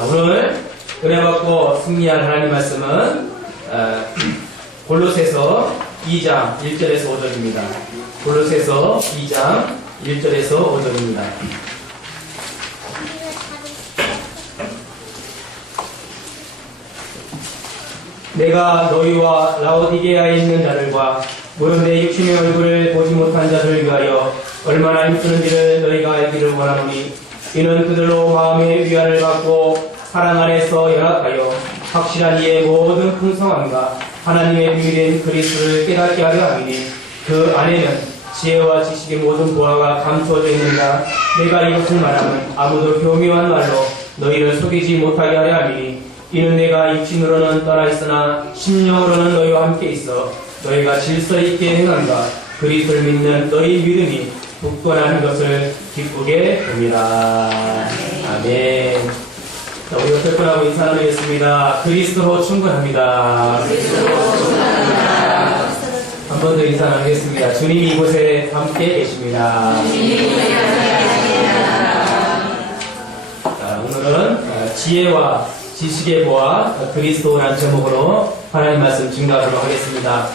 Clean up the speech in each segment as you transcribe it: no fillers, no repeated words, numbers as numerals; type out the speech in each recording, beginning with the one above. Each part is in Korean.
오늘 은혜받고 승리한 하나님 말씀은 골로새서 2장 1절에서 5절입니다. 골로새서 2장 1절에서 5절입니다. 내가 너희와 라오디게아에 있는 자들과 무릇 내 육신의 얼굴을 보지 못한 자들을 위하여 얼마나 힘쓰는지를 너희가 알기를 원하노니 이는 그들로 마음의 위안을 받고 사랑 안에서 연합하여 확실한 이의 모든 풍성함과 하나님의 비밀인 그리스도를 깨닫게 하려 함이니 그 안에는 지혜와 지식의 모든 보화가 감추어져 있는가. 내가 이것을 말하면 아무도 교묘한 말로 너희를 속이지 못하게 하려 함이니 이는 내가 육신으로는 떠나 있으나 심령으로는 너희와 함께 있어 너희가 질서 있게 행한가 그리스도를 믿는 너희 믿음이 굳건한 것을 기쁘게 봅니다. 아멘. 자, 우리 옆에 분하고 인사 나누겠습니다. 그리스도로 충분합니다. 한 번 더 인사 나누겠습니다. 주님이 이곳에 함께 계십니다. 자, 오늘은 지혜와 지식의 보화 그리스도라는 제목으로 하나님 말씀 증거하도록 하겠습니다.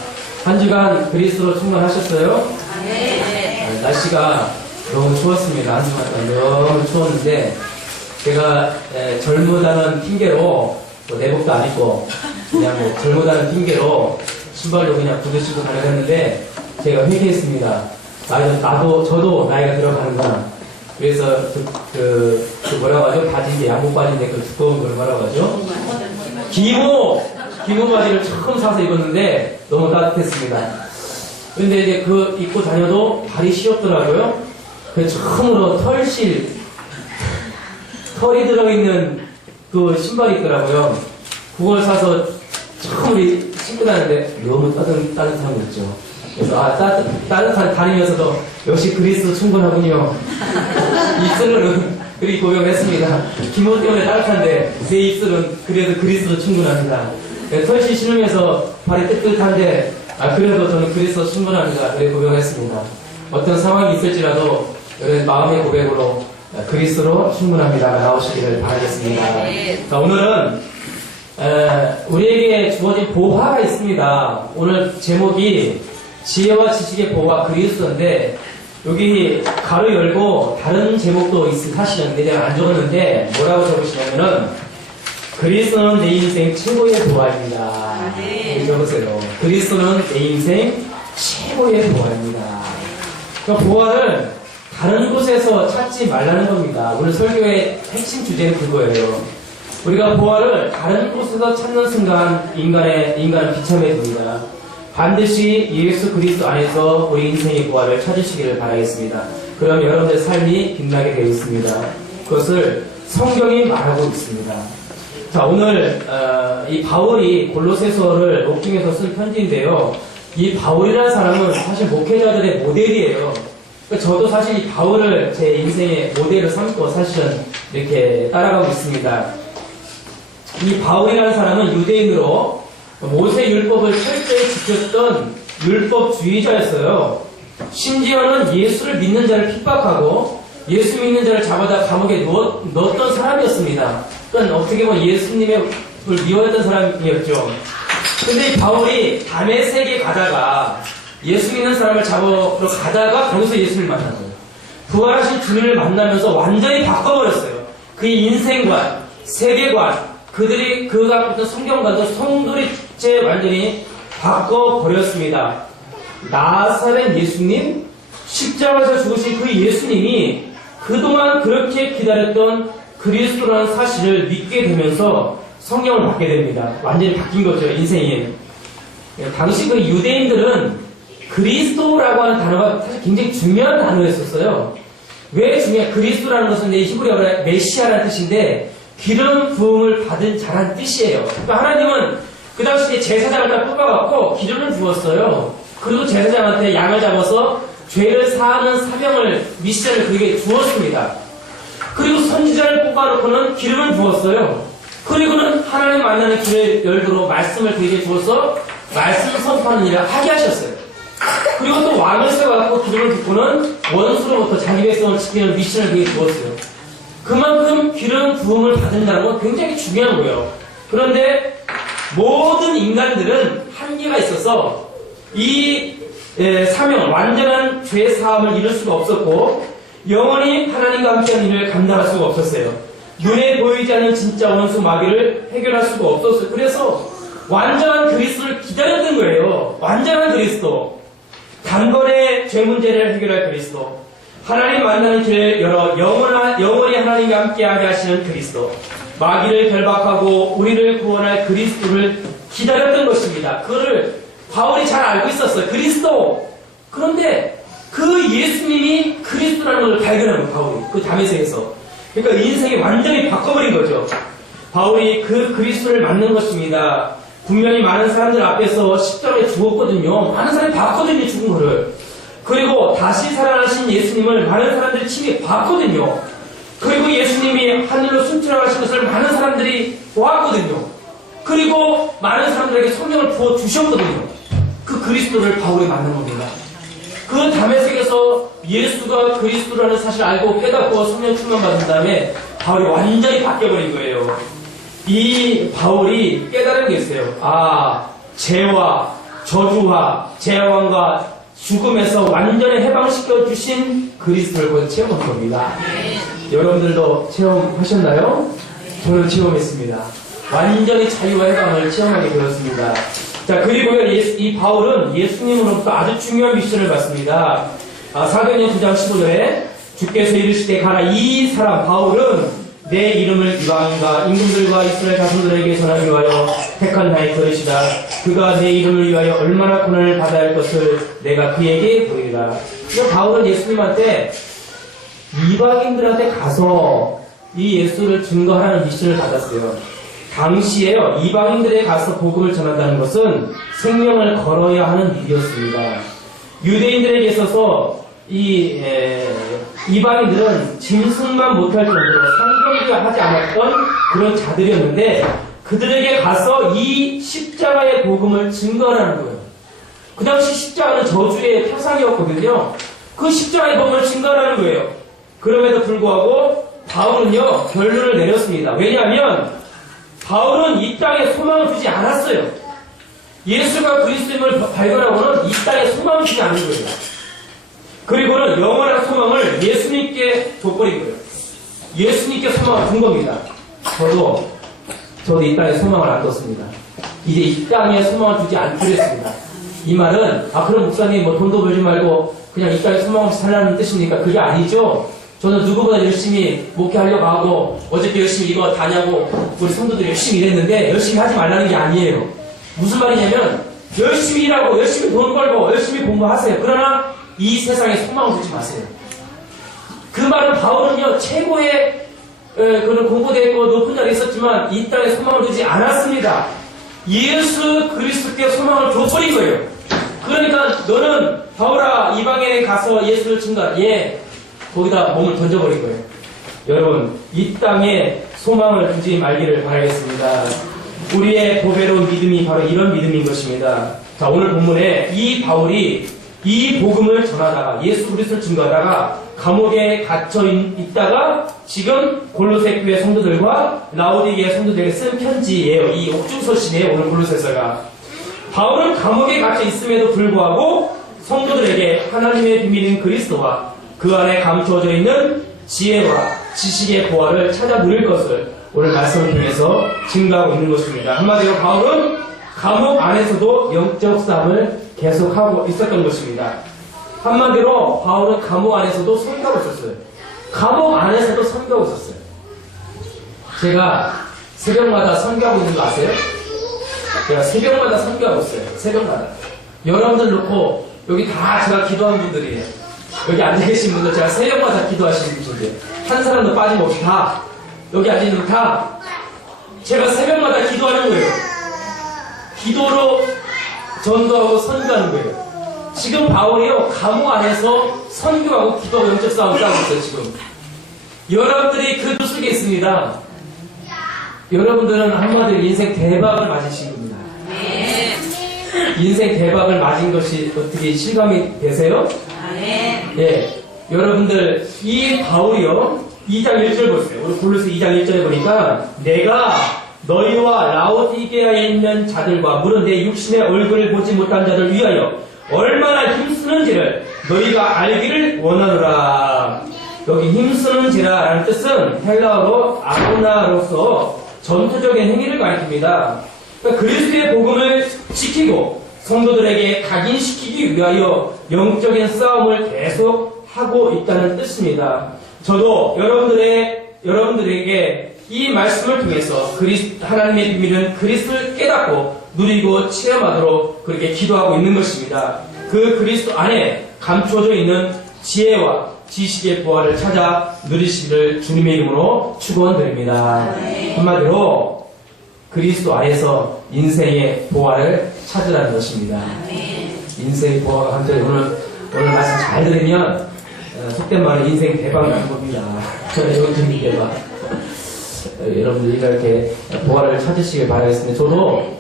한 주간 그리스도로 충만하셨어요? 네. 날씨가 너무 추웠습니다. 한 주간 동안 너무 추웠는데 제가 젊으다는 핑계로 뭐 내복도 안 입고 그냥 뭐 젊으다는 핑계로 신발로 그냥 구두 신고 다녔는데 제가 회개했습니다. 저도 나이가 들어가는구나. 그래서 그 뭐라고 하죠? 바지인데 양복 바지인데 그 두꺼운 걸 뭐라고 하죠? 기모 바지를 처음 사서 입었는데 너무 따뜻했습니다. 근데 이제 그 입고 다녀도 발이 시렵더라고요. 그래서 처음으로 털이 들어있는 그 신발이 있더라고요. 그걸 사서 처음으로 신고 다녔는데 너무 따뜻한 거 있죠. 그래서 따뜻한 다니면서도 역시 그리스도 충분하군요. 입술로는 그리 고백했습니다. 기모 때문에 따뜻한데 내 입술은 그래도 그리스도 충분합니다. 털실 신으면서 발이 뜨뜻한데 그래도 저는 그리스도 충분합니다. 그래 고백했습니다. 어떤 상황이 있을지라도 마음의 고백으로 그리스도로 충분합니다가 나오시기를 바라겠습니다. 자, 오늘은 우리에게 주어진 보화가 있습니다. 오늘 제목이 지혜와 지식의 보화 그리스도인데 여기 가로 열고 다른 제목도 사실은 내가 안 적었는데 뭐라고 적으시냐면은 그리스도는 내 인생 최고의 보화입니다. 적으세요. 그리스도는 내 인생 최고의 보화입니다. 그 보화를 다른 곳에서 찾지 말라는 겁니다. 오늘 설교의 핵심 주제는 그거예요. 우리가 보화를 다른 곳에서 찾는 순간 인간은 비참해집니다. 반드시 예수 그리스도 안에서 우리 인생의 보화를 찾으시기를 바라겠습니다. 그럼 여러분의 삶이 빛나게 되어 있습니다. 그것을 성경이 말하고 있습니다. 자, 오늘 이 바울이 골로새서를 옥중에서 쓴 편지인데요. 이 바울이라는 사람은 사실 목회자들의 모델이에요. 저도 사실 이 바울을 제 인생의 모델로 삼고 사실은 이렇게 따라가고 있습니다. 이 바울이라는 사람은 유대인으로 모세 율법을 철저히 지켰던 율법주의자였어요. 심지어는 예수를 믿는 자를 핍박하고 예수 믿는 자를 잡아다 감옥에 넣었던 사람이었습니다. 그러니까 어떻게 보면 예수님을 미워했던 사람이었죠. 근데 이 바울이 다메섹에 가다가 예수 믿는 사람을 잡으러 가다가 거기서 예수를 만난 거예요. 부활하신 주님을 만나면서 완전히 바꿔버렸어요. 그의 인생관, 세계관, 그가 갖고 있던 성경관도 송두리째 완전히 바꿔버렸습니다. 나사렛 예수님, 십자가에서 죽으신 그 예수님이 그동안 그렇게 기다렸던 그리스도라는 사실을 믿게 되면서 성경을 받게 됩니다. 완전히 바뀐 거죠, 인생이. 당시 그 유대인들은 그리스도라고 하는 단어가 사실 굉장히 중요한 단어였었어요. 왜 중요해? 그리스도라는 것은 히브리어로 메시아라는 뜻인데 기름 부음을 받은 자라는 뜻이에요. 그러니까 하나님은 그 당시에 제사장을 딱 뽑아갖고 기름을 부었어요. 그리고 제사장한테 양을 잡아서 죄를 사하는 사명을, 미션을 그에게 주었습니다. 그리고 선지자를 뽑아놓고는 기름을 부었어요. 그리고는 하나님 만나는 길을 열도록 말씀을 그에게 주어서 말씀을 선포하는 일을 하게 하셨어요. 그리고 또 왕을 세워갖고 기름을 붓고는 원수로부터 자기 백성을 지키는 미션을 그에게 주었어요. 그만큼 기름 부음을 받는다는 건 굉장히 중요한 거예요. 그런데 모든 인간들은 한계가 있어서 이 사명, 완전한 죄 사함을 이룰 수가 없었고 영원히 하나님과 함께하는 일을 감당할 수가 없었어요. 눈에 보이지 않는 진짜 원수 마귀를 해결할 수가 없었어요. 그래서 완전한 그리스도를 기다렸던 거예요. 완전한 그리스도. 단번에 죄 문제를 해결할 그리스도. 하나님 만나는 길을 열어 영원히 하나님과 함께하게 하시는 그리스도. 마귀를 결박하고 우리를 구원할 그리스도를 기다렸던 것입니다. 그거를 바울이 잘 알고 있었어요. 그리스도. 그런데 그 예수님이 그리스도라는 것을 발견한 거예요. 바울이. 그 다메섹에서. 그러니까 인생이 완전히 바꿔버린 거죠. 바울이 그 그리스도를 만난 것입니다. 분명히 많은 사람들 앞에서 십자가에 죽었거든요. 많은 사람이 봤거든요. 죽은 거를. 그리고 다시 살아나신 예수님을 많은 사람들이 친히 봤거든요. 그리고 예수님이 하늘로 순찰하신 것을 많은 사람들이 보았거든요. 그리고 많은 사람들에게 성령을 부어주셨거든요. 그 그리스도를 바울이 만난 겁니다. 그 다메섹에서 예수가 그리스도라는 사실을 알고 깨닫고 성령 충만 받은 다음에 바울이 완전히 바뀌어버린 거예요. 이 바울이 깨달은 게 있어요. 아, 죄와 저주와 재앙과 죽음에서 완전히 해방시켜 주신 그리스도를 곧 체험한 겁니다. 여러분들도 체험하셨나요? 저는 체험했습니다. 완전히 자유와 해방을 체험하게 되었습니다. 자, 그리고요, 이 바울은 예수님으로부터 아주 중요한 미션을 받습니다. 사도행전 9장 15절에 주께서 이르시되 가라. 이 사람 바울은 내 이름을 이방인과 임금들과 이스라엘 자손들에게 전하기 위하여 택한 나의 그릇이다. 그가 내 이름을 위하여 얼마나 고난을 받아야 할 것을 내가 그에게 보이리라. 바울은 예수님한테 이방인들한테 가서 이 예수를 증거하라는 미션을 받았어요. 당시에요, 이방인들에 가서 복음을 전한다는 것은 생명을 걸어야 하는 일이었습니다. 유대인들에게 있어서 이방인들은 짐승만 못할 정도로 상경도 하지 않았던 그런 자들이었는데 그들에게 가서 이 십자가의 복음을 증거하라는 거예요. 그 당시 십자가는 저주의 표상이었거든요. 그 십자가의 복음을 증거하라는 거예요. 그럼에도 불구하고 바울은요, 결론을 내렸습니다. 왜냐하면 바울은 이 땅에 소망을 주지 않았어요. 예수가 그리스도임을 발견하고는 이 땅에 소망을 주지 않은 거예요. 그리고는 영원한 소망을 예수님께 둬버린 거예요. 예수님께 소망을 둔 겁니다. 저도 이 땅에 소망을 안 뒀습니다. 이제 이 땅에 소망을 두지 않기로 했습니다. 이 말은, 그럼 목사님 돈도 벌지 말고 그냥 이 땅에 소망 없이 살라는 뜻입니까? 그게 아니죠. 저는 누구보다 열심히 목회하려고 하고 어저께 열심히 이거 다냐고 우리 성도들이 열심히 일했는데 열심히 하지 말라는 게 아니에요. 무슨 말이냐면 열심히 일하고 열심히 돈 벌고 열심히 공부하세요. 그러나 이 세상에 소망을 두지 마세요. 그 말은 바울은요, 최고의 그런 공부되고 높은 자리에 있었지만 이 땅에 소망을 두지 않았습니다. 예수 그리스도께 소망을 둬버린 거예요. 그러니까 너는 바울아 이방인에 가서 예수를 증거하라. 거기다 몸을 던져버린 거예요. 여러분, 이 땅에 소망을 두지 말기를 바라겠습니다. 우리의 보배로운 믿음이 바로 이런 믿음인 것입니다. 자, 오늘 본문에 이 바울이 이 복음을 전하다가 예수 그리스도를 증거하다가 감옥에 갇혀 있다가 지금 골로새 교회 성도들과 라오디게아 성도들에게 쓴 편지예요. 이 옥중서신이에요. 오늘 골로새서가. 바울은 감옥에 갇혀 있음에도 불구하고 성도들에게 하나님의 비밀인 그리스도와 그 안에 감추어져 있는 지혜와 지식의 보화를 찾아 누릴 것을 오늘 말씀을 통해서 증거하고 있는 것입니다. 한마디로 바울은 감옥 안에서도 영적 싸움을 계속하고 있었던 것입니다. 한마디로 바울은 감옥 안에서도 선교하고 있었어요. 감옥 안에서도 선교하고 있었어요. 제가 새벽마다 선교하고 있는 거 아세요? 제가 새벽마다 선교하고 있어요. 새벽마다. 여러분들 놓고 여기 다 제가 기도한 분들이에요. 여기 앉아계신 분들 제가 새벽마다 기도하시는 분들 한 사람도 빠짐없이 다 여기 앉아있는 분 다 제가 새벽마다 기도하는 거예요. 기도로 전도하고 선교하는 거예요. 지금 바울이요, 감옥 안에서 선교하고 기도하고 영적 싸움을 싸우고 있어요. 지금 여러분들이 그 속에 있습니다. 여러분들은 한마디로 인생 대박을 맞으신 겁니다. 인생 대박을 맞은 것이 어떻게 실감이 되세요? 예, 여러분들 이 바울이요, 2장 1절 보세요. 우리 골로새 2장 1절에 보니까 내가 너희와 라오디게아에 있는 자들과 물은 내 육신의 얼굴을 보지 못한 자들 위하여 얼마나 힘쓰는지를 너희가 알기를 원하노라. 여기 힘쓰는지라 라는 뜻은 헬라어로 아고나로서 전투적인 행위를 가리킵니다. 그러니까 그리스도의 복음을 지키고 성도들에게 각인시키기 위하여 영적인 싸움을 계속 하고 있다는 뜻입니다. 저도 여러분들에게 이 말씀을 통해서 하나님의 비밀은 그리스도를 깨닫고 누리고 체험하도록 그렇게 기도하고 있는 것입니다. 그 그리스도 안에 감춰져 있는 지혜와 지식의 부활을 찾아 누리시기를 주님의 이름으로 축원드립니다. 한마디로 그리스도 안에서 인생의 보화를 찾으라는 것입니다. 인생의 보화가 한절 오늘 말씀 잘 들으면 속된 말로 인생 대박 나는 겁니다. 영적인 대박. 여러분들이 이렇게 보화를 찾으시길 바라겠습니다. 저도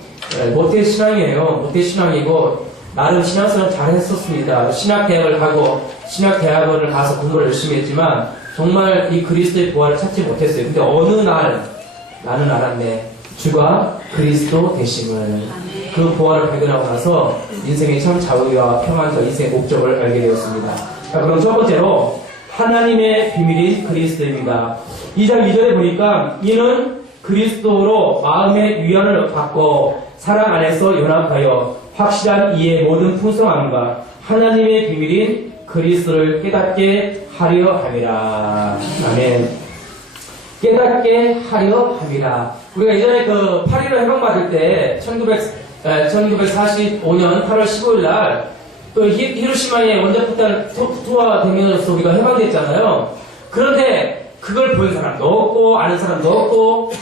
모태 신앙이에요. 모태 신앙이고 나름 신앙생활 잘 했었습니다. 신학대학을 가고 신학대학원을 가서 공부를 열심히 했지만 정말 이 그리스도의 보화를 찾지 못했어요. 근데 어느 날 나는 알았네. 주가 그리스도 되심을. 그 보화를 발견하고 나서 인생의 참 자유와 평안과 인생의 목적을 알게 되었습니다. 자, 그럼 첫 번째로 하나님의 비밀인 그리스도입니다. 2장 2절에 보니까 이는 그리스도로 마음의 위안을 받고 사랑 안에서 연합하여 확실한 이의 모든 풍성함과 하나님의 비밀인 그리스도를 깨닫게 하려 함이라. 아멘. 깨닫게 하려 함이라. 우리가 예전에 그 8.15 해방받을 때 1945년 8월 15일 날 또 히로시마의 원자폭탄 투하되면서 우리가 해방됐잖아요. 그런데 그걸 본 사람도 없고 아는 사람도 없고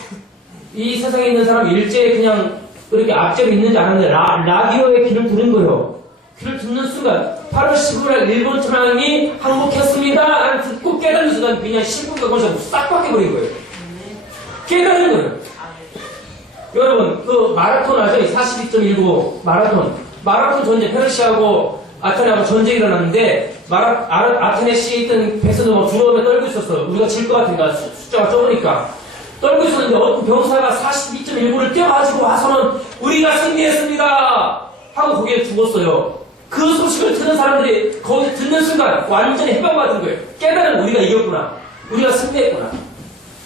이 세상에 있는 사람 일제히 그냥 이렇게 앞제로 있는지 알았는데 라디오에 귀를 들은 거예요. 귀를 듣는 순간 8월 15일 날 일본 전황이 항복했습니다. 라는 듣고 깨닫는 순간 그냥 신분과 권세가 싹 바뀌어버린 거예요. 깨닫는 거예요. 여러분 그 마라톤 아죠? 42.19 마라톤 전쟁 페르시아하고 아테네하고 전쟁이 일어났는데 아테네 시에 있던 배선도 막 두려움에 떨고 있었어. 우리가 질 것 같으니까 숫자가 적으니까 떨고 있었는데 어떤 병사가 42.19를 뛰어가지고 와서는 우리가 승리했습니다 하고 거기에 죽었어요. 그 소식을 듣는 사람들이 거기 듣는 순간 완전히 해방받은 거예요. 깨달은 우리가 이겼구나. 우리가 승리했구나.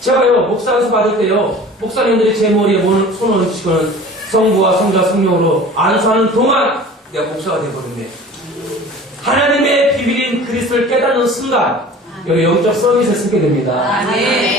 제가요 목사 안수 받을 때요 목사님들이 제 머리에 손을 얹으시고는 성부와 성자 성령으로 안수하는 동안 내가 목사가 되거든요. 하나님의 비밀인 그리스도를 깨닫는 순간 여기 영적 서밋을 쓰게 됩니다.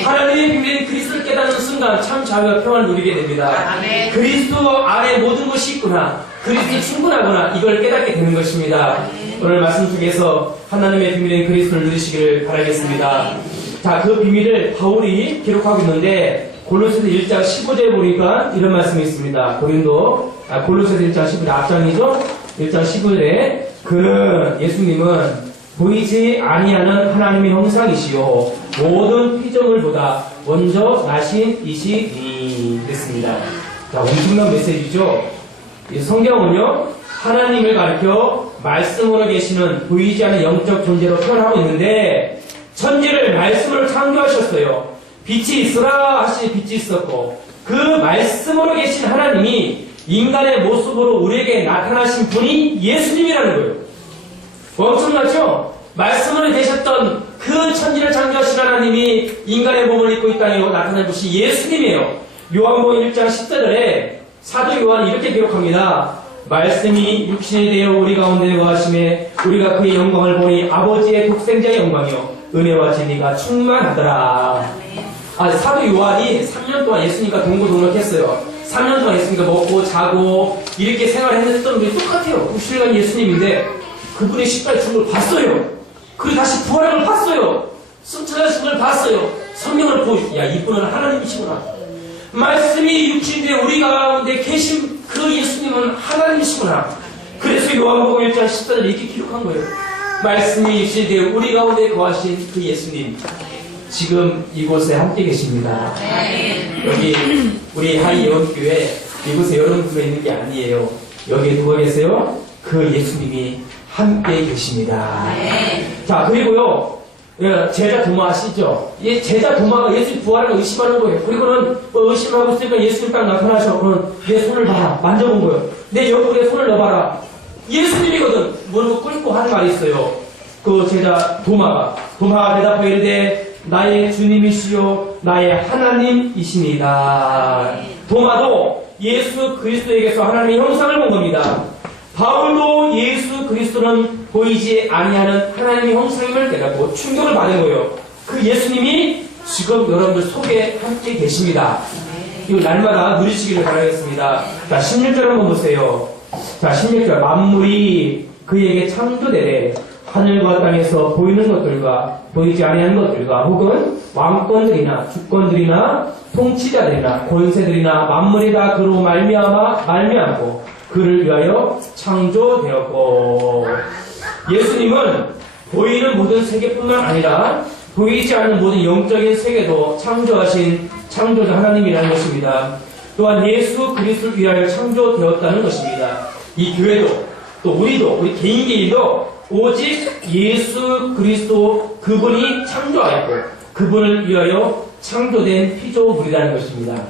하나님의 비밀인 그리스도를 깨닫는 순간 참 자유와 평안을 누리게 됩니다. 그리스도 안에 모든 것이 있구나. 그리스도 충분하구나. 이걸 깨닫게 되는 것입니다. 오늘 말씀 속에서 하나님의 비밀인 그리스도를 누리시기를 바라겠습니다. 자, 그 비밀을 바울이 기록하고 있는데 골로새서 1장 15절에 보니까 이런 말씀이 있습니다. 골로새서 1장 15절 앞장이죠. 1장 15절에 그는 예수님은 보이지 아니하는 하나님의 형상이시요 모든 피조물보다 먼저 나신 이시니 됐습니다. 자, 엄청난 메시지죠. 이 성경은요 하나님을 가리켜 말씀으로 계시는 보이지 않는 영적 존재로 표현하고 있는데 천지를 말씀으로 창조하셨어요. 빛이 있으라 하시니 빛이 있었고 그 말씀으로 계신 하나님이 인간의 모습으로 우리에게 나타나신 분이 예수님이라는 거예요. 엄청나죠? 말씀으로 되셨던 그 천지를 창조하신 하나님이 인간의 몸을 입고 이 땅에 나타난 것이 예수님이에요. 요한복음 1장 14절에 사도 요한이 이렇게 기록합니다. 말씀이 육신이 되어 우리 가운데 거하심에 우리가 그의 영광을 보니 아버지의 독생자의 영광이요 은혜와 진리가 충만하더라. 사도 요한이 3년 동안 예수님과 동고동락했어요. 3년 동안 예수님과 먹고 자고 이렇게 생활했던 분이 똑같아요. 90일간 예수님인데 그분이 십자가에 죽은 걸 봤어요. 그리고 다시 부활한 걸 봤어요. 승천하신 걸 봤어요. 성령을 보여주고 야 이분은 하나님이시구나. 말씀이 육신인데 우리 가운데 계신 그 예수님은 하나님이시구나. 그래서 요한복음 1장 14절 이렇게 기록한 거예요. 말씀이 육신인데 우리 가운데 거하신 그 예수님 지금 이곳에 함께 계십니다. 여기 우리 하이예원교회 이곳에 여러분들이 있는 게 아니에요. 여기에 누가 계세요? 그 예수님이 함께 계십니다. 자, 그리고요 제자 도마 아시죠? 제자 도마가 예수님 부활을 의심하는 거예요. 그리고는 의심하고 있으니까 예수님 딱 나타나셔. 그러면 내 손을 봐라. 만져본 거예요. 내 옆구리에 손을 넣어봐라. 예수님이거든. 무릎 꿇고 하는 말이 있어요. 그 제자 도마가 대답하여 이르되 나의 주님이시요 나의 하나님이십니다. 도마도 예수 그리스도에게서 하나님의 형상을 본 겁니다. 바울도 예수 그리스도는 보이지 아니하는 하나님의 형상임을 깨닫고 충격을 받은 거예요. 그 예수님이 지금 여러분들 속에 함께 계십니다. 이거 날마다 누리시기를 바라겠습니다. 자, 16절 한번 보세요. 자, 16절 만물이 그에게 창조되되 하늘과 땅에서 보이는 것들과 보이지 아니하는 것들과 혹은 왕권들이나 주권들이나 통치자들이나 권세들이나 만물이 다 그로 말미암고 그를 위하여 창조되었고. 예수님은 보이는 모든 세계뿐만 아니라 보이지 않는 모든 영적인 세계도 창조하신 창조자 하나님이라는 것입니다. 또한 예수 그리스도를 위하여 창조되었다는 것입니다. 이 교회도 또 우리 개인도 오직 예수 그리스도 그분이 창조하였고 그분을 위하여 창조된 피조물이라는 것입니다.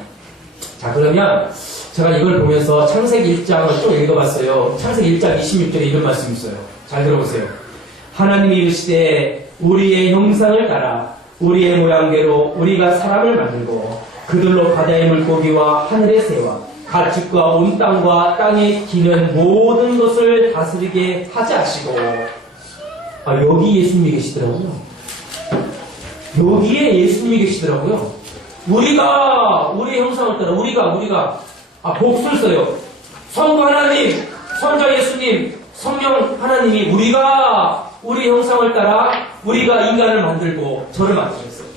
자, 그러면 제가 이걸 보면서 창세기 1장을 또 읽어봤어요. 창세기 1장 26절에 이런 말씀이 있어요. 잘 들어보세요. 하나님이 이르시되 우리의 형상을 따라 우리의 모양대로 우리가 사람을 만들고 그들로 바다의 물고기와 하늘의 새와 가축과 온 땅과 땅에 기는 모든 것을 다스리게 하자 하시고. 여기 예수님이 계시더라고요. 여기에 예수님이 계시더라고요. 우리의 형상을 따라 우리가 복수를 써요. 성부 하나님, 성자 예수님, 성령 하나님이 우리 형상을 따라 우리가 인간을 만들고 저를 만드셨어요.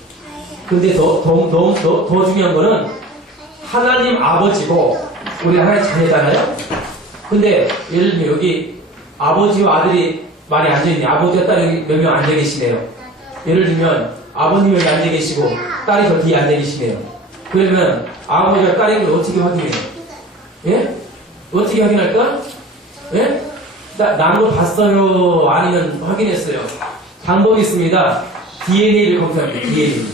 근데 더 중요한 거는 하나님 아버지고 우리 하나님 자녀잖아요. 근데 예를 들면 여기 아버지와 아들이 많이 앉아있네. 아버지와 딸이 몇 명 앉아 계시네요. 예를 들면 아버님이 여기 앉아 계시고 딸이 저 뒤에 앉아 계시네요. 그러면 아버지와 딸이 어떻게 확인해요? 예? 어떻게 확인할까? 예? 난 거 봤어요? 아니면 확인했어요? 방법이 있습니다. DNA를 검사합니다. DNA.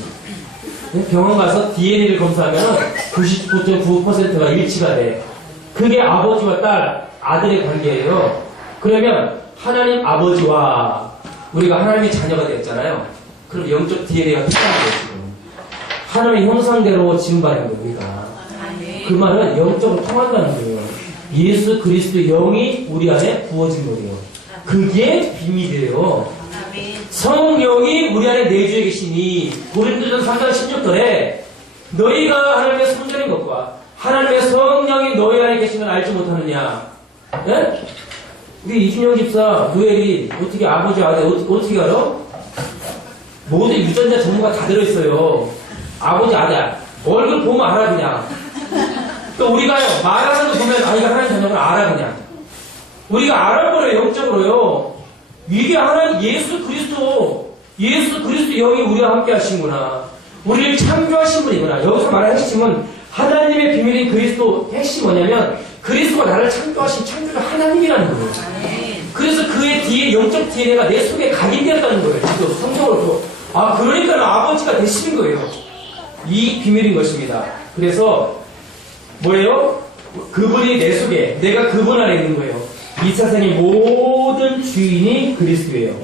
병원 가서 DNA를 검사하면 99.9%가 일치가 돼. 그게 아버지와 딸, 아들의 관계예요. 그러면 하나님 아버지와 우리가 하나님의 자녀가 되었잖아요. 그럼 영적 DNA가 필요한 거예요, 지금. 하나님의 형상대로 지음받은 거예요, 우리가. 그 말은 영적으로 통한다는 거예요. 예수 그리스도의 영이 우리 안에 부어진 거예요. 그게 비밀이에요. 성령이 우리 안에 내주에 계시니 고린도전서 3장 16절에 너희가 하나님의 성전인 것과 하나님의 성령이 너희 안에 계신 걸 알지 못하느냐. 예? 우리 이준영 집사 노엘이 어떻게 아버지 아들 어떻게 알아? 모든 유전자 전부가 다 들어있어요. 아버지 아들 얼굴 보면 알아 그냥. 또 우리가요 말하는 거 보면 이거 하나님 자녀를 알아 그냥. 우리가 알아버려요 영적으로요. 이게 하나님 예수 그리스도 영이 우리와 함께 하신구나. 우리를 창조하신 분이구나. 여기서 말하는 핵심은 하나님의 비밀인 그리스도 핵심이 뭐냐면 그리스도가 나를 창조하신 창조자 하나님이라는 거예요. 그래서 그의 뒤에 영적 DNA가 내 속에 각인되었다는 거예요. 지금 성경으로. 그러니까 아버지가 되시는 거예요. 이 비밀인 것입니다. 그래서 뭐예요? 그분이 내 속에, 내가 그분 안에 있는 거예요. 이 세상의 모든 주인이 그리스도예요.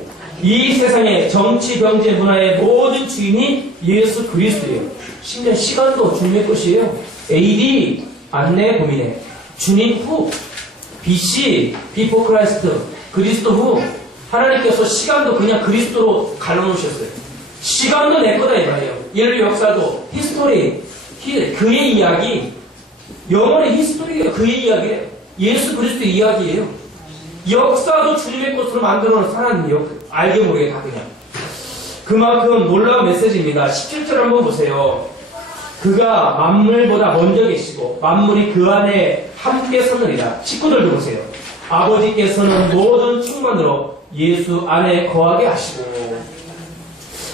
이 세상의 정치, 경제, 문화의 모든 주인이 예수 그리스도예요. 심지어 시간도 주님의 것이에요. AD, 안내, 고민해. 주님 후, BC, Before Christ, 그리스도 후. 하나님께서 시간도 그냥 그리스도로 갈라놓으셨어요. 시간도 내 거다 이 말이에요. 인류 역사도, 히스토리, 그의 이야기, 영원의 히스토리가 그의 이야기예요. 예수 그리스도의 이야기예요. 역사도 주님의 것으로 만들어놓은 하나님이요. 알게 모르게 다 그냥. 그만큼 놀라운 메시지입니다. 17절 한번 보세요. 그가 만물보다 먼저 계시고 만물이 그 안에 함께 서느니라. 19절도 보세요. 아버지께서는 모든 충만으로 예수 안에 거하게 하시고.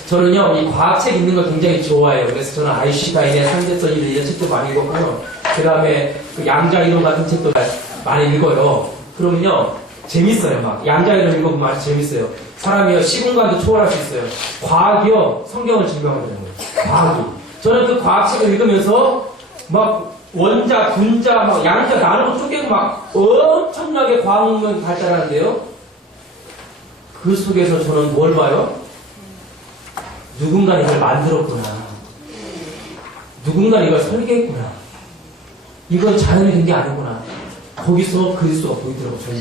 저는요 이 과학책 읽는 걸 굉장히 좋아해요. 그래서 저는 아인슈타인의 상대성 이런 책도 많이 읽었고요. 그 다음에 그 양자이론 같은 책도 많이 읽어요. 그러면요 재밌어요. 막 양자이론 읽어보면 아주 재밌어요. 사람이요 시공간도 초월할 수 있어요. 과학이요 성경을 증명하는 거예요. 과학이. 저는 그 과학책을 읽으면서 막 원자, 분자, 막 양자 나누고 쪼개고 막 엄청나게 과학은 발달하는데요. 그 속에서 저는 뭘 봐요? 누군가 이걸 만들었구나. 누군가 이걸 설계했구나. 이건 자연이 된 게 아니구나. 거기서 그리스도가 보이더라고요. 저는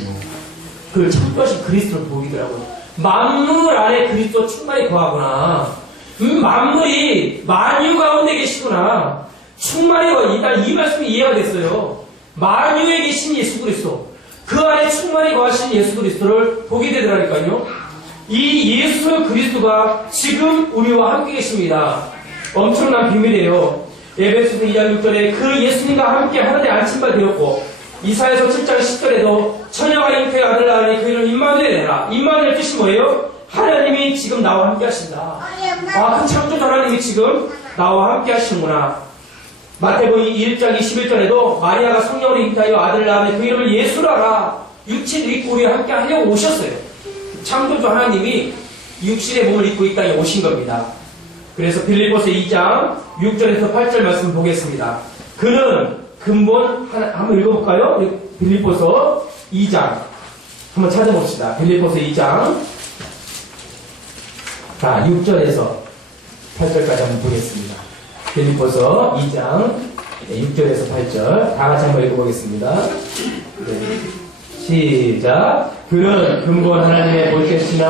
그 참것이 그리스도를 보이더라고요. 만물 안에 그리스도 충만히 거하구나. 만물이 만유 가운데 계시구나. 충만히 거하. 이 말씀이 이해가 됐어요. 만유에 계신 예수 그리스도. 그 안에 충만히 거하신 예수 그리스도를 보게 되더라니까요. 이 예수 그리스도가 지금 우리와 함께 계십니다. 엄청난 비밀이에요. 에베소서 2장 6절에 그 예수님과 함께 하늘에 안침바 되었고 이사야서 7장 10절에도 처녀가 잉태의 아들 낳으니 그 이름 임마누엘이라. 임마누엘 뜻이 뭐예요? 하나님이 지금 나와 함께 하신다. 그 창조주 하나님이 지금 나와 함께 하시는구나. 마태복음 1장 21절에도 마리아가 성령으로 잉태하여 아들을 낳으니 그 이름을 예수라라. 육체를 입고 우리와 함께 하려고 오셨어요. 창조주 하나님이 육신의 몸을 입고 이 땅에 오신 겁니다. 그래서 빌립보서 2장 6절에서 8절 말씀 보겠습니다. 그는 근본 한번 읽어볼까요? 빌립보서 2장 한번 찾아봅시다. 빌립보서 2장 6절에서 8절까지 한번 보겠습니다. 빌립보서 2장 6절에서 8절 다 같이 한번 읽어보겠습니다. 네. 시작. 그는 근본 하나님의 본체시나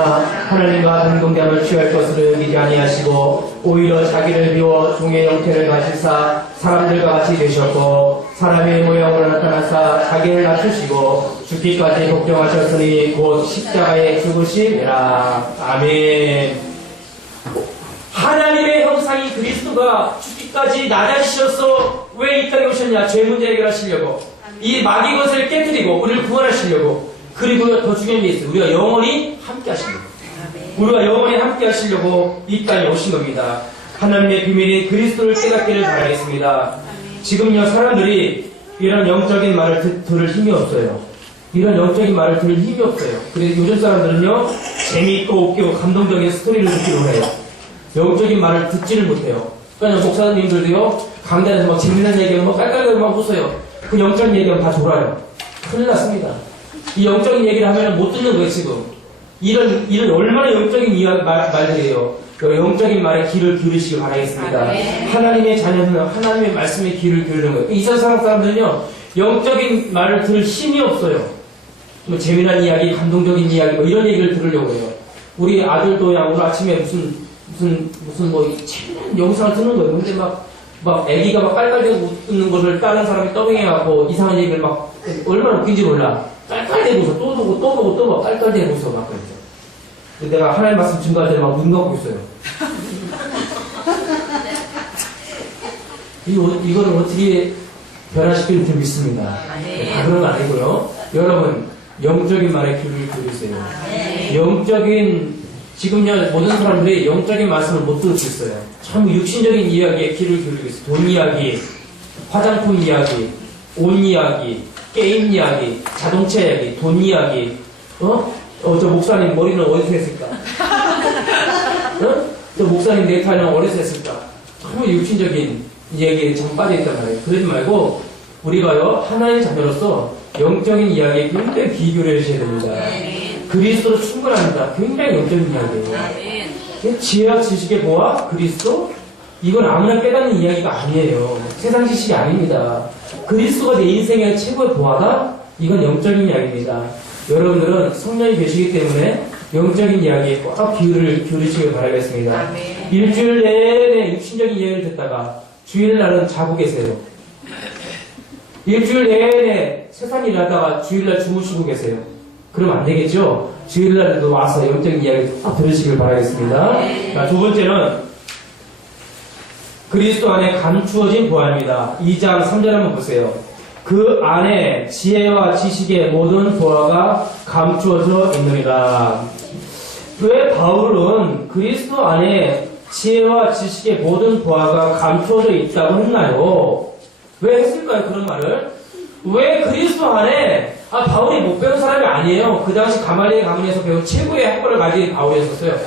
하나님과 동등됨을 취할 것으로 여기지 아니하시고 오히려 자기를 비워 종의 형태를 가지사 사람들과 같이 되셨고 사람의 모양으로 나타나사 자기를 낮추시고 죽기까지 복종하셨으니 곧 십자가에 죽으심이라. 아멘. 하나님의 형상이 그리스도가 죽기까지 낮아지셔서 왜 이 땅에 오셨냐? 죄 문제 해결하시려고. 이 마귀 것을 깨뜨리고 우리를 구원하시려고. 그리고 더 중요한 게 있어요. 우리가 영원히 함께 하시려고. 우리가 영원히 함께 하시려고 이 땅에 오신 겁니다. 하나님의 비밀인 그리스도를 깨닫기를 바라겠습니다. 지금요 사람들이 이런 영적인 말을 들을 힘이 없어요. 이런 영적인 말을 들을 힘이 없어요. 그래서 요즘 사람들은요 재미있고 웃기고 감동적인 스토리를 듣기로 해요. 영적인 말을 듣지를 못해요. 그러니까 목사님들도요 강단에서 막 재밌는 얘기하면 막 깔깔거리고 막 웃어요. 그 영적인 얘기하면 다 돌아요. 큰일 났습니다. 이 영적인 얘기를 하면 못 듣는 거예요, 지금. 이런 얼마나 영적인 말들이에요. 영적인 말에 귀를 기울이시길 바라겠습니다. 하나님의 자녀는 하나님의 말씀에 귀를 기울이는 거예요. 이 세상 사람들은요, 영적인 말을 들을 힘이 없어요. 뭐 재미난 이야기, 감동적인 이야기, 뭐 이런 얘기를 들으려고 해요. 우리 아들도 그냥 오늘 아침에 무슨 뭐 재미난 영상을 듣는 거예요. 근데 막 애기가 막 깔깔대고 웃는 것을 다른 사람이 떠빙해갖고 이상한 얘기를 막 얼마나 웃긴지 몰라. 깔깔대고서 또 보고 깔깔대고서 막 그랬죠. 근데 내가 하나님 말씀 증거할 때 막 눈 감고 있어요. 이거를 어떻게 변화시키는 줄 믿습니다. 다 그런 건 아니고요. 여러분 영적인 말에 귀를 기울이세요. 영적인 지금요 모든 사람들이 영적인 말씀을 못 들을 수 있어요. 참 육신적인 이야기에 귀를 기울이고 있어요. 돈 이야기, 화장품 이야기, 옷 이야기, 게임 이야기, 자동차 이야기, 돈 이야기. 저 목사님 머리는 어디서 했을까? 저 목사님 넥타이는 어디서 했을까? 참 육신적인 이야기에 참 빠져있단 말이에요. 그러지 말고 우리가요 하나의 자녀로서 영적인 이야기에 굉장히 귀 기울여 주셔야 됩니다. 그리스도로 충분합니다. 굉장히 영적인 이야기예요. 지혜와 지식의 보화, 그리스도? 이건 아무나 깨닫는 이야기가 아니에요. 세상 지식이 아닙니다. 그리스도가 내 인생의 최고의 보화다? 이건 영적인 이야기입니다. 여러분들은 성령이 계시기 때문에 영적인 이야기에 꽉 기울이시길 바라겠습니다. 일주일 내내 육신적인 이야기를 듣다가 주일날은 자고 계세요. 일주일 내내 세상 일 하다가 주일날 주무시고 계세요. 그러면 안 되겠죠? 주일날에도 와서 영적인 이야기 딱 들으시길 바라겠습니다. 자, 두 번째는 그리스도 안에 감추어진 보화입니다. 2장 3절 한번 보세요. 그 안에 지혜와 지식의 모든 보화가 감추어져 있느니라. 왜 바울은 그리스도 안에 지혜와 지식의 모든 보화가 감추어져 있다고 했나요? 왜 했을까요? 그런 말을? 왜 그리스도 안에 바울이 못 배운 사람이 아니에요. 그 당시 가말리엘 가문에서 배운 최고의 학벌을 가진 바울이었었어요.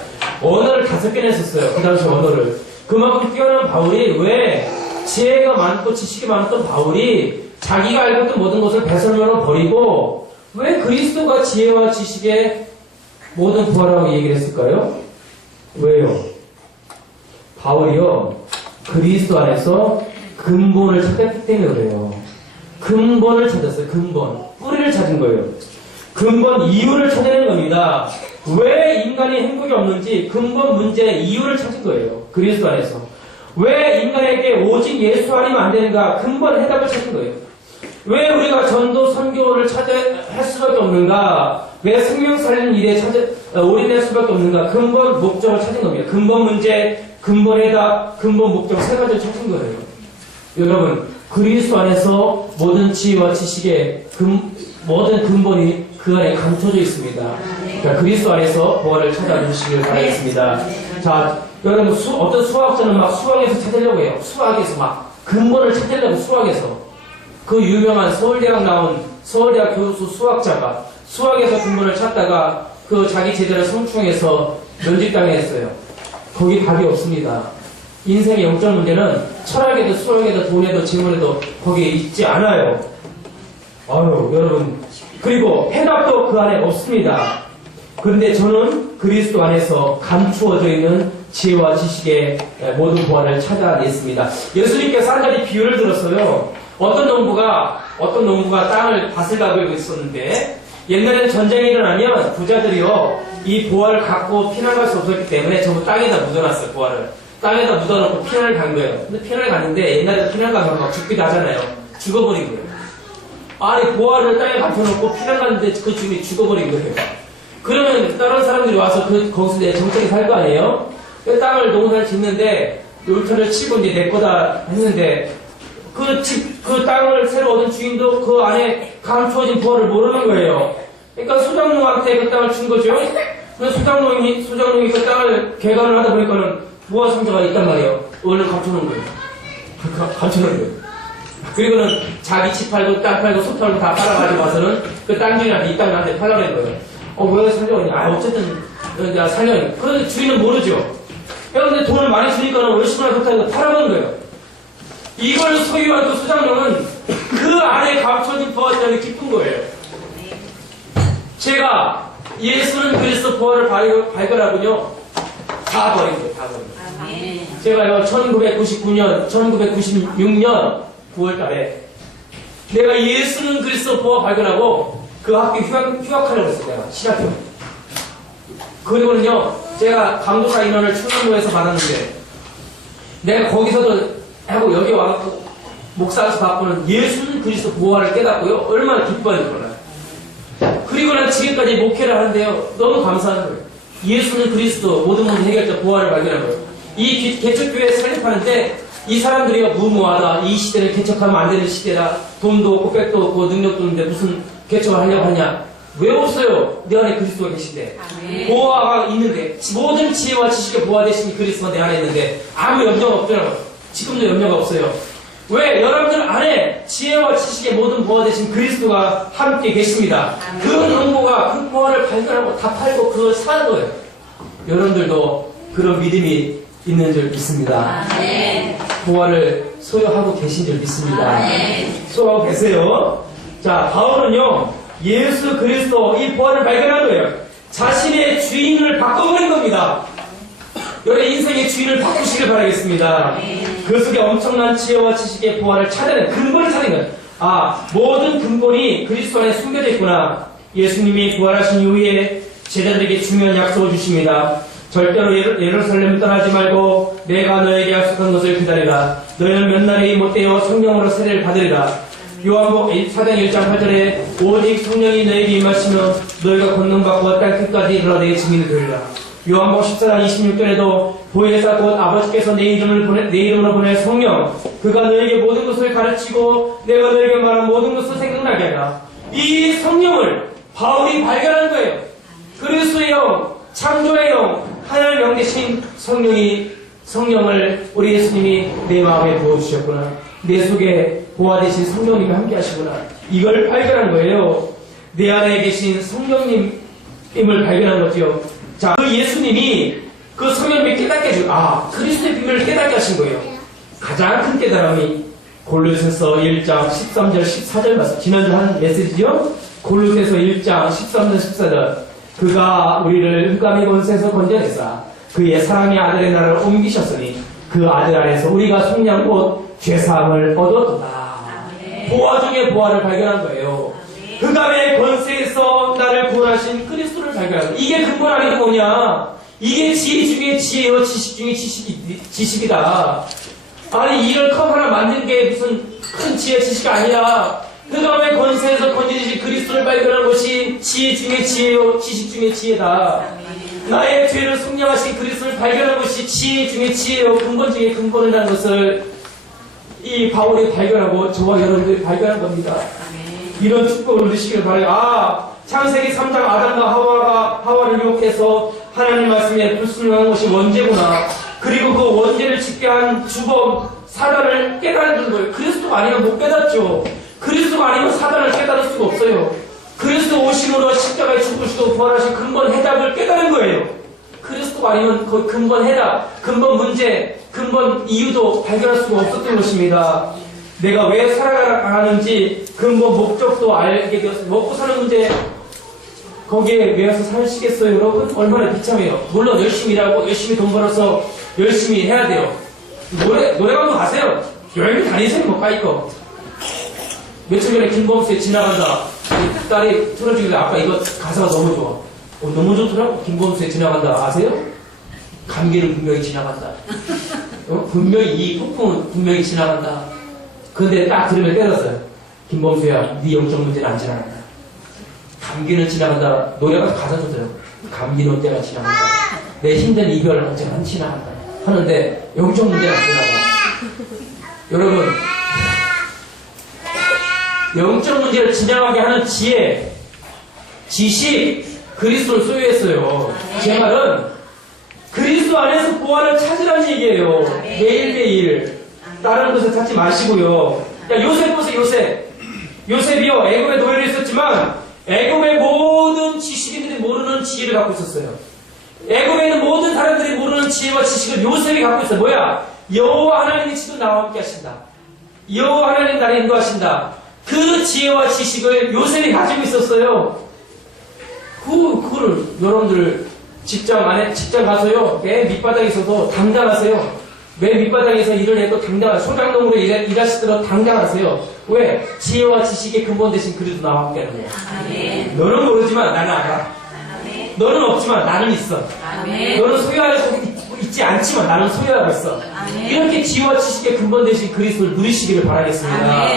언어를 5개나 했었어요. 그 당시 언어를. 그만큼 뛰어난 바울이 왜 지혜가 많고 지식이 많았던 바울이 자기가 알고 있던 모든 것을 배설물로 버리고 왜 그리스도가 지혜와 지식의 모든 부활이라고 얘기를 했을까요? 왜요? 바울이요, 그리스도 안에서 근본을 찾았기 때문에 그래요. 근본을 찾았어요. 근본. 뿌리를 찾은 거예요. 근본 이유를 찾아내는 겁니다. 왜 인간이 행복이 없는지 근본 문제 이유를 찾은 거예요. 그리스도 안에서. 왜 인간에게 오직 예수 아니면 안 되는가? 근본 해답을 찾은 거예요. 왜 우리가 전도 선교를 할 수밖에 없는가? 왜 생명 살리는 일에 올인할 수밖에 없는가? 근본 목적을 찾은 겁니다. 근본 문제, 근본 해답, 근본 목적 3가지를 찾은 거예요. 여러분, 그리스도 안에서 모든 지혜와 지식의 모든 근본이 그 안에 감춰져 있습니다. 그러니까 그리스도 안에서 보화를 찾아주시길 바라겠습니다. 자, 여러분, 어떤 수학자는 막 수학에서 찾으려고 해요. 수학에서 막 근본을 찾으려고 수학에서. 그 유명한 서울대학 나온 서울대학 교수 수학자가 수학에서 근본을 찾다가 그 자기 제자를 성추행해서 면직당했어요. 거기 답이 없습니다. 인생의 영적 문제는 철학에도 수학에도 돈에도 재물에도 거기에 있지 않아요. 아유, 여러분. 그리고 해답도 그 안에 없습니다. 그런데 저는 그리스도 안에서 감추어져 있는 지혜와 지식의 모든 보화를 찾아냈습니다. 예수님께서 한 가지 비유를 들었어요. 어떤 농부가 땅을 밭을 가꾸고 있었는데 옛날에는 전쟁이 일어나면 부자들이요 이 보화를 갖고 피난 갈 수 없었기 때문에 전부 땅에다 묻어놨어요. 보화를 땅에다 묻어놓고 피난을 간 거예요. 근데 피난을 갔는데 옛날에 피난 가면 막 죽기도 하잖아요. 죽어버린 거예요. 아니 보화를 땅에 감춰놓고 피난 갔는데 그 주인이 죽어버린 거예요. 그러면 다른 사람들이 와서 거기서 내 정착이 살 거 아니에요? 그 땅을 농사를 짓는데 놀터를 치고 이제 내 거다 했는데 그 땅을 새로 얻은 주인도 그 안에 감추어진 부활을 모르는 거예요. 그러니까 소장농한테 그 땅을 준 거죠. 그래서 소장농이 그 땅을 개간을 하다 보니까는 부활 상자가 있단 말이에요. 얼른 감춰놓은 거예요. 감춰놓은 거예요. 그리고는 자기 집 팔고 땅 팔고 소 팔고 다 팔아가지고 와서는 그 땅 주인한테 이 땅 나한테 팔라는 거예요. 왜 살려냐? 어쨌든 살려니. 그런데 주인은 모르죠. 그런데 돈을 많이 주니까는 얼마나 좋다고 팔아버린 거예요. 이걸 소유한 그 소장농은 그 안에 감춰진 부활 때문에 기쁜 거예요. 제가 예수는 그리스도 부활을 발견하군요. 다 버린 거예요. 다 버린 거예요. 제가요 1996년 9월 달에 내가 예수는 그리스도 부활 발견하고 그 학교 휴학하려고 했어요. 내가 신학교. 그리고는요 제가 강도사 인원을 충남로에서 받았는데 내가 거기서도 하고 여기 와서 목사에서 바꾸는 예수는 그리스도 부활을 깨닫고요. 얼마나 기뻐하는지 몰라요. 그리고 난 지금까지 목회를 하는데요. 너무 감사한 거예요. 예수는 그리스도 모든 문제 해결자 부활을 발견한 거예요. 이 개척교회 설립하는데 이 사람들이요 무모하다. 이 시대는 개척하면 안 되는 시대다. 돈도 없고 백도 없고 능력도 없는데 무슨 개척을 하려고 하냐. 왜 없어요? 내 안에 그리스도가 계신데 보화가 있는데 모든 지혜와 지식의 보화 대신 그리스도가 내 안에 있는데 아무 염려가 없더라고요. 지금도 염려가 없어요. 왜? 여러분들 안에 지혜와 지식의 모든 보화 대신 그리스도가 함께 계십니다. 그 농부가 그 보화를 발견하고 다 팔고 그걸 사는 거예요. 여러분들도 그런 믿음이 있는 줄 믿습니다. 보화를 소유하고 계신 줄 믿습니다. 소유하고 계세요. 자, 바울은요 예수 그리스도 이 보화를 발견한 거예요. 자신의 주인을 바꿔버린 겁니다. 여러분 인생의 주인을 바꾸시길 바라겠습니다. 그 속에 엄청난 지혜와 지식의 보화를 찾아낸 근본을 찾은 거예요. 모든 근본이 그리스도 안에 숨겨져 있구나. 예수님이 부활하신 이후에 제자들에게 중요한 약속을 주십니다. 절대로 예루살렘을 떠나지 말고 내가 너에게 약속한 것을 기다리라. 너희는 몇 날이 못되어 성령으로 세례를 받으리라. 요한복음 4장 1장 8절에 오직 성령이 너에게 임하시면 너희가 권능받고 땅 끝까지 이르러 내 증인이 되리라. 요한복음 14장 26절에도 보혜사 곧 아버지께서 내 이름으로 보낼 성령 그가 너에게 모든 것을 가르치고 내가 너에게 말한 모든 것을 생각나게 하라. 이 성령을 바울이 발견한 거예요. 그리스도의 영, 창조의 영, 하나님 영 되신 성령을 우리 예수님이 내 마음에 부어주셨구나. 내 속에 보화 되신 성령님이 함께 하시구나. 이걸 발견한 거예요. 내 안에 계신 성령님임을 발견한 거죠. 자, 그 예수님이 그 성령님을 깨닫게 해주고, 그리스도의 비밀을 깨닫게 하신 거예요. 가장 큰 깨달음이 골로새서 1장 13절 14절 말씀, 지난주 한 메시지죠. 골로새서 1장 13절 14절, 그가 우리를 흑암의 권세에서 건져내사 그의 사랑의 아들의 나라를 옮기셨으니 그 아들 안에서 우리가 속량 곧 죄사함을 얻었다. 보화 중에 보화를 발견한 거예요. 흑암의 권세에서 나를 구원하신 그리스도를 발견한 거예요. 이게 근본 아니고 뭐냐? 이게 지혜 중에 지혜요, 지식 중에 지식이다. 아니, 이런 컵 하나 만든 게 무슨 큰 지혜, 지식이 아니야. 흑암의 권세에서 건져주신 그리스도를 발견한 것이 지혜 중에 지혜요, 지식 중에 지혜다. 나의 죄를 속량하신 그리스도를 발견한 것이 지혜 중에 지혜요, 근본 중에 근본이라는 것을 이 바울이 발견하고 저와 여러분들이 발견한 겁니다. 이런 축복을 누리시길 바라요. 창세기 3장 아담과 하와를 유혹해서 하나님 말씀에 불순종한 것이 원죄구나. 그리고 그 원죄를 짓게 한 주범 사단을 깨달은 거예요. 그리스도가 아니면 못 깨닫죠. 그리스도가 아니면 사단을 깨달을 수가 없어요. 그리스도 오심으로 십자가에 죽으시고 부활하신 근본 해답을 깨달은 거예요. 그리스도가 아니면 그 근본 해답, 근본 문제, 근본 이유도 발견할 수가 없었던 것입니다. 내가 왜 살아가는지 근본 목적도 알게 되었어요. 먹고 사는 문제, 거기에 왜 와서 사시겠어요, 여러분? 얼마나 비참해요. 물론 열심히 일하고 열심히 돈 벌어서 열심히 해야 돼요. 노래방도 가세요. 열심히 다니세요, 뭐 까이거. 며칠 전에 김범수에 지나간다. 딸이 틀어주길래 아빠 이거 가사가 너무 좋아. 너무 좋더라고. 김범수에 지나간다. 아세요? 감기는 분명히 지나간다. 분명히 이 폭풍은 분명히 지나간다. 근데 딱 들으면 때렸어요. 김범수야, 네 영적 문제는 안 지나간다. 감기는 지나간다. 노래가 가사 좋더라고. 감기는 때가 지나간다. 내 힘든 이별 언젠가 지나간다. 하는데 영적 문제는 안 지나가. 여러분, 영적 문제를 지나가게 하는 지혜, 지식, 그리스도를 소유했어요. 제 말은 그리스도 안에서 보화를 찾으라는 얘기예요. 매일매일 다른 곳에 찾지 마시고요. 야, 요셉 보세요. 요셉이요, 애굽에 노예로 있었지만 애굽의 모든 지식인들이 모르는 지혜를 갖고 있었어요. 애굽에 있는 모든 사람들이 모르는 지혜와 지식을 요셉이 갖고 있어요. 뭐야? 여호와 하나님이 지금 나와 함께 하신다. 여호와 하나님 나를 인도하신다. 그 지혜와 지식을 요셉이 가지고 있었어요. 그거를 여러분들 직장 가서요, 매 밑바닥에 있어도 당당하세요. 매 밑바닥에서 일을 해도 당당하세요. 소장농으로 일하시더라도 당당하세요. 왜? 지혜와 지식의 근본 대신 그리스도 나와 함께 하는 거예요. 너는 모르지만 나는 알아. 너는 없지만 나는 있어. 너는 소유하고 있지 않지만 나는 소유하고 있어. 이렇게 지혜와 지식의 근본 대신 그리스도를 누리시기를 바라겠습니다.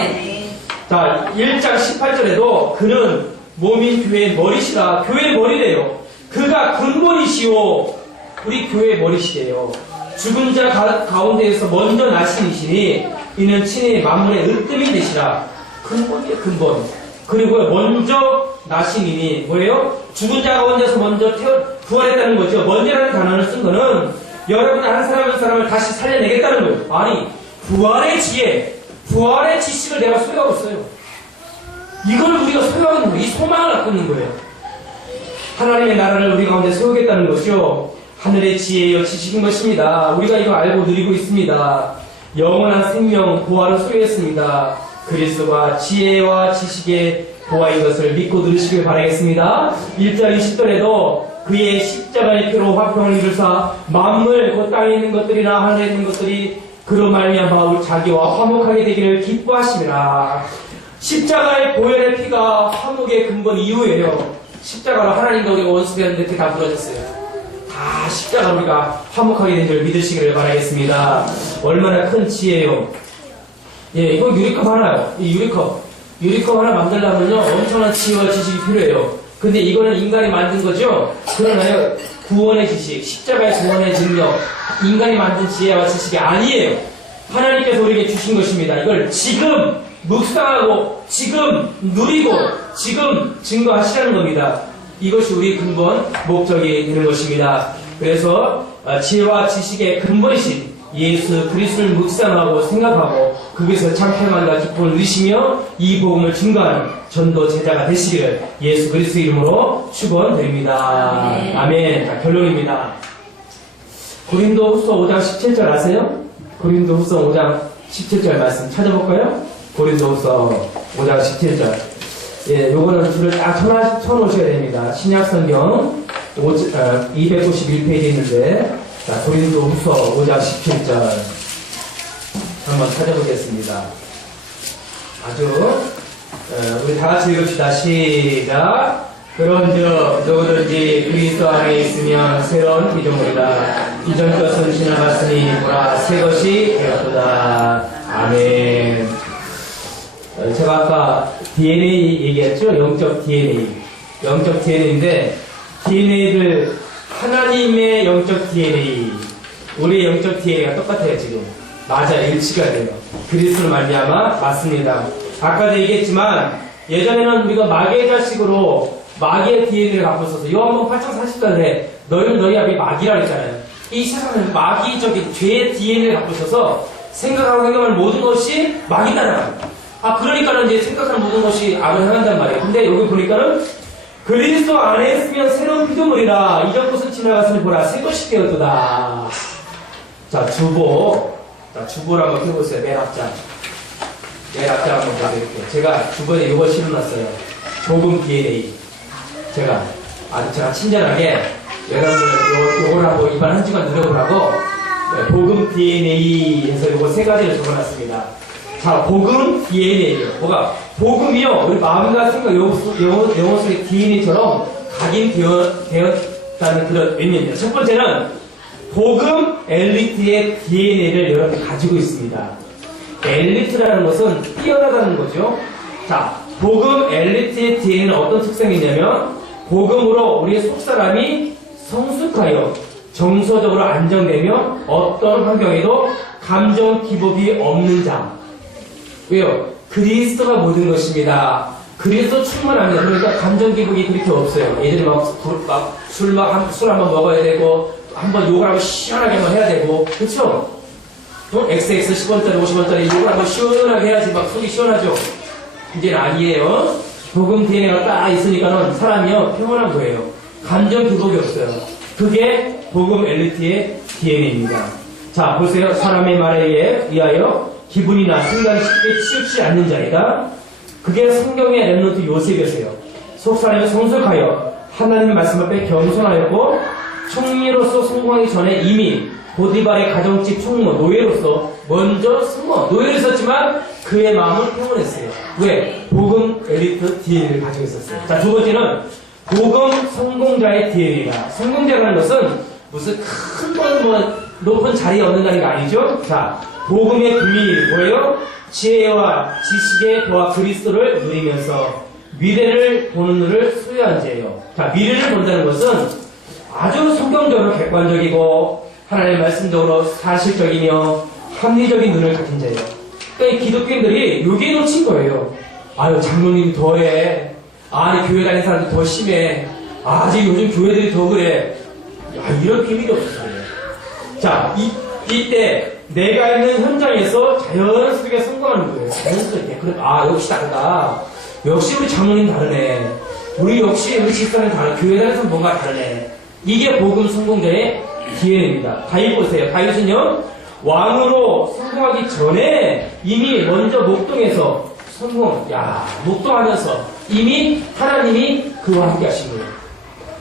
자, 1장 18절에도 그는 몸인 교회의 머리시라. 교회의 머리래요. 그가 근본이시오. 우리 교회의 머리시래요. 죽은 자 가운데에서 먼저 나신 이시니 이는 친히 만물의 으뜸이 되시라. 근본이에요, 근본. 그리고 먼저 나신 이니 뭐예요? 죽은 자 가운데서 먼저 부활했다는 거죠. 먼저라는 단어를 쓴 거는 여러분 한 사람 한 사람을 다시 살려내겠다는 거예요. 아니, 부활의 지혜, 부활의 지식을 내가 소유하고 있어요. 이걸 우리가 소유하고 있는 거예요. 이 소망을 갖고 있는 거예요. 하나님의 나라를 우리 가운데 세우겠다는 것이요, 하늘의 지혜요 지식인 것입니다. 우리가 이거 알고 누리고 있습니다. 영원한 생명 보화를 소유했습니다. 그리스도가 지혜와 지식의 보화인 것을 믿고 누리시길 바라겠습니다. 1장 20절에도 그의 십자가의 피로 화평을 이루사 만물 곧 땅에 있는 것들이나 하늘에 있는 것들이 그로 말미암아 자기와 화목하게 되기를 기뻐하심이라. 십자가의 보혈의 피가 화목의 근본 이유예요. 십자가로 하나님과 우리 원수되었는데 그게 다 부러졌어요. 다 십자가로 우리가 화목하게 된 줄 믿으시기를 바라겠습니다. 얼마나 큰 지혜요. 예, 이거 유리컵 하나요. 이 유리컵 하나 만들려면요 엄청난 지혜와 지식이 필요해요. 근데 이거는 인간이 만든 거죠. 그러나요, 구원의 지식, 십자가의 구원의 능력, 인간이 만든 지혜와 지식이 아니에요. 하나님께서 우리에게 주신 것입니다. 이걸 지금 묵상하고 지금 누리고 지금 증거하시라는 겁니다. 이것이 우리 근본 목적이 되는 것입니다. 그래서 지혜와 지식의 근본이신 예수 그리스도를 묵상하고 생각하고 그곳에서 참 평안과 기쁨을 누리시며 이 복음을 증거하는 전도 제자가 되시기를 예수 그리스도 이름으로 축원드립니다. 아멘. 자, 결론입니다. 고린도후서 5장 17절 아세요? 고린도후서 5장 17절 말씀 찾아볼까요? 고린도후서 5장 17절. 예, 요거는 줄을 딱 쳐놓으셔야 됩니다. 신약성경 291페이지에 있는데, 자, 고린도후서 5장 17절. 한번 찾아보겠습니다. 아주, 우리 다 같이 읽읍시다. 시작. 그런즉 누구든지 그리스도 안에 있으면 새로운 피조물이다. 이전 것은 지나갔으니 보라 새 것이 되었도다. 아멘. 제가 아까 DNA 얘기했죠? 영적 DNA. 영적 DNA인데 DNA를 하나님의 영적 DNA, 우리의 영적 DNA가 똑같아요 지금. 맞아요. 일치가 돼요. 그리스도로 말미암아 맞습니다. 아까도 얘기했지만 예전에는 우리가 마귀의 자식으로 마귀의 DNA를 갖고 있어서 요한복음 8장 40절에 너희는 너희 아비 마귀라 그랬잖아요. 이 세상은 마귀적인 죄의 DNA를 갖고 있어서 생각하고 행동하는 모든 것이 마귀 따라갑니다. 그러니까는 이제 생각하는 모든 것이 악을 행한단 말이에요. 근데 여기 보니까는 그리스도 안에 있으면 새로운 피조물이라 이전 것은 지나갔으니 보라 새 것이 되었도다. 자, 주보. 자, 주보를 한번 펴보세요. 맨 앞장. 맨 앞장 한번 보여드릴게요. 제가 주보에 이거 실어놨어요. 복음 DNA. 제가 친절하게 여러분들 요걸 하고 이번 한 주간 노력을 복음 DNA 해서 요거 세 가지를 적어놨습니다. 자, 복음 DNA예요. 뭐가? 복음이요. 우리 마음과 생각, 영혼 속의 DNA처럼 각인되었다는 그런 의미입니다. 첫 번째는 복음 엘리트의 DNA를 여러분이 가지고 있습니다. 엘리트라는 것은 뛰어나다는 거죠. 자, 복음 엘리트의 DNA는 어떤 특성이 있냐면 복음으로 우리의 속사람이 성숙하여 정서적으로 안정되며 어떤 환경에도 감정 기복이 없는 자. 왜요? 그리스도가 모든 것입니다. 그리스도 충만합니다. 그러니까 감정 기복이 그렇게 없어요. 예전에 술 한번 먹어야 되고 한번 욕을 한번 시원하게 한번 해야 되고, 그쵸? XX 10원짜리 50원짜리 욕을 한번 시원하게 해야지 막 속이 시원하죠. 이제는 아니에요. 복음 DNA가 딱 있으니까는 사람이요 평온한 거예요. 감정 기복이 없어요. 그게 복음 엘리트의 DNA입니다. 자, 보세요. 사람의 말에 의하여 기분이나 생각이 쉽게 치우치지 않는 자이다. 그게 성경의 렘넌트 요셉이었어요. 속사람이 성숙하여 하나님의 말씀 앞에 겸손하였고 총리로서 성공하기 전에 이미 보디발의 가정집 총무 노예로서 먼저 노예로 있었지만 그의 마음은 평온했어요. 왜? 복음 엘리트 DNA를 가지고 있었어요. 자, 두 번째는 복음 성공자의 DNA다. 성공자라는 것은 무슨 큰 높은 자리에 얻는다는 게 아니죠. 자, 복음의 비밀이 뭐예요? 지혜와 지식의 도와 그리스도를 누리면서 미래를 보는 눈을 소유한 자예요. 자, 미래를 본다는 것은 아주 성경적으로 객관적이고 하나님의 말씀적으로 사실적이며 합리적인 눈을 가진 자예요. 그러니까 이 기독교인들이 여기에 놓친 거예요. 아유, 장로님 더해. 아니, 교회 다니는 사람들 더 심해. 아직 요즘 교회들이 더 그래. 야, 이런 비밀이 없었어요. 자, 이때 내가 있는 현장에서 자연스럽게 성공하는 거예요. 자연스럽게. 그래, 역시 다르다. 역시 우리 장로님 다르네. 우리 집사님 다르네. 교회 다니면서 뭔가 다르네. 이게 복음 성공자의 DNA입니다. 다윗 보세요. 다윗은요, 왕으로 성공하기 전에 이미 먼저 목동에서 목동하면서 이미 하나님이 그와 함께 하신 거예요.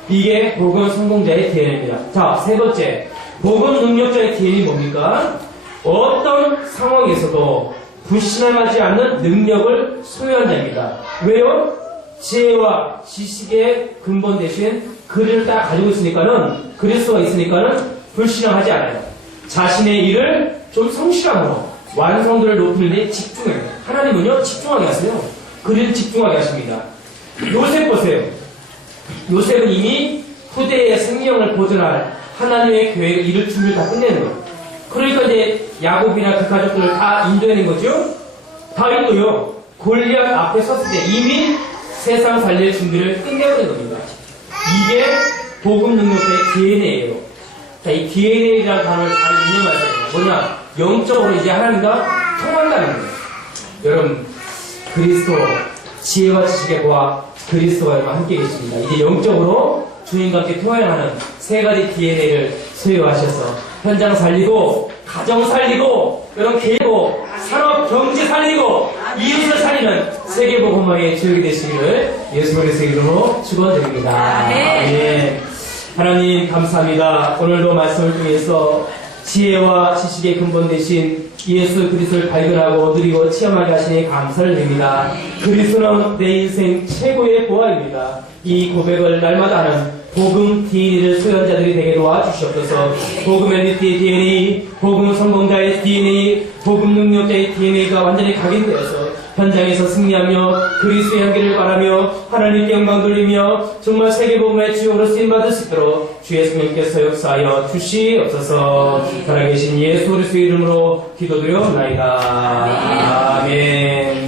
이게 복음 성공자의 DNA입니다. 자, 세 번째. 복음 능력자의 DNA는 뭡니까? 어떤 상황에서도 불신함하지 않는 능력을 소유한 자입니다. 왜요? 지혜와 지식의 근본 대신 그를 다 가지고 있으니까는, 그리스도가 있으니까는 불신함하지 않아요. 자신의 일을 좀 성실함으로 완성도를 높이는 데 집중해요. 하나님은요, 집중하게 하세요. 그를 집중하게 하십니다. 요셉 보세요. 요셉은 이미 후대의 생명을 보존할 하나님의 교회의 일을 준비를 다 끝내는 거예요. 그러니까 이제 야곱이나 그 가족들을 다 인도해낸 거죠. 다윗도요, 골리앗 앞에 섰을 때 이미 세상 살릴 준비를 끝내버린 겁니다. 이게 복음 능력자의 DNA예요. 자, 이 DNA라는 단어를 잘 인용하세요. 뭐냐? 영적으로 이제 하나님과 통한다는 거예요. 여러분, 그리스도, 지혜와 지식의 보화, 그리스도가 여러분 함께 계십니다. 이제 영적으로 주님과 함께 통행하는 세 가지 DNA를 소유하셔서 현장 살리고, 가정 살리고, 여러분 개고, 산업, 경제 살리고, 이웃을 살리는 세계복음화의 주역이 되시기를 예수 그리스도의 이름으로 축원드립니다. 아멘. 하나님 감사합니다. 오늘도 말씀을 통해서 지혜와 지식의 근본 되신 예수 그리스도를 발견하고 누리고 체험하게 하시니 감사를 드립니다. 그리스도는 내 인생 최고의 보화입니다. 이 고백을 날마다 하는 복음 DNA를 소유한 자들이 되게 도와주시옵소서. 복음 엘리트의 DNA, 복음 성공자의 DNA, 복음 능력자의 DNA가 완전히 각인되어서 현장에서 승리하며 그리스도의 향기를 바라며 하나님께 영광 돌리며 정말 세계복음의 주역으로 쓰임받을 수 있도록 주의 성령께서 역사하여 주시옵소서. 살아계신 예수 그리스도의 이름으로 기도드려옵나이다. 아멘.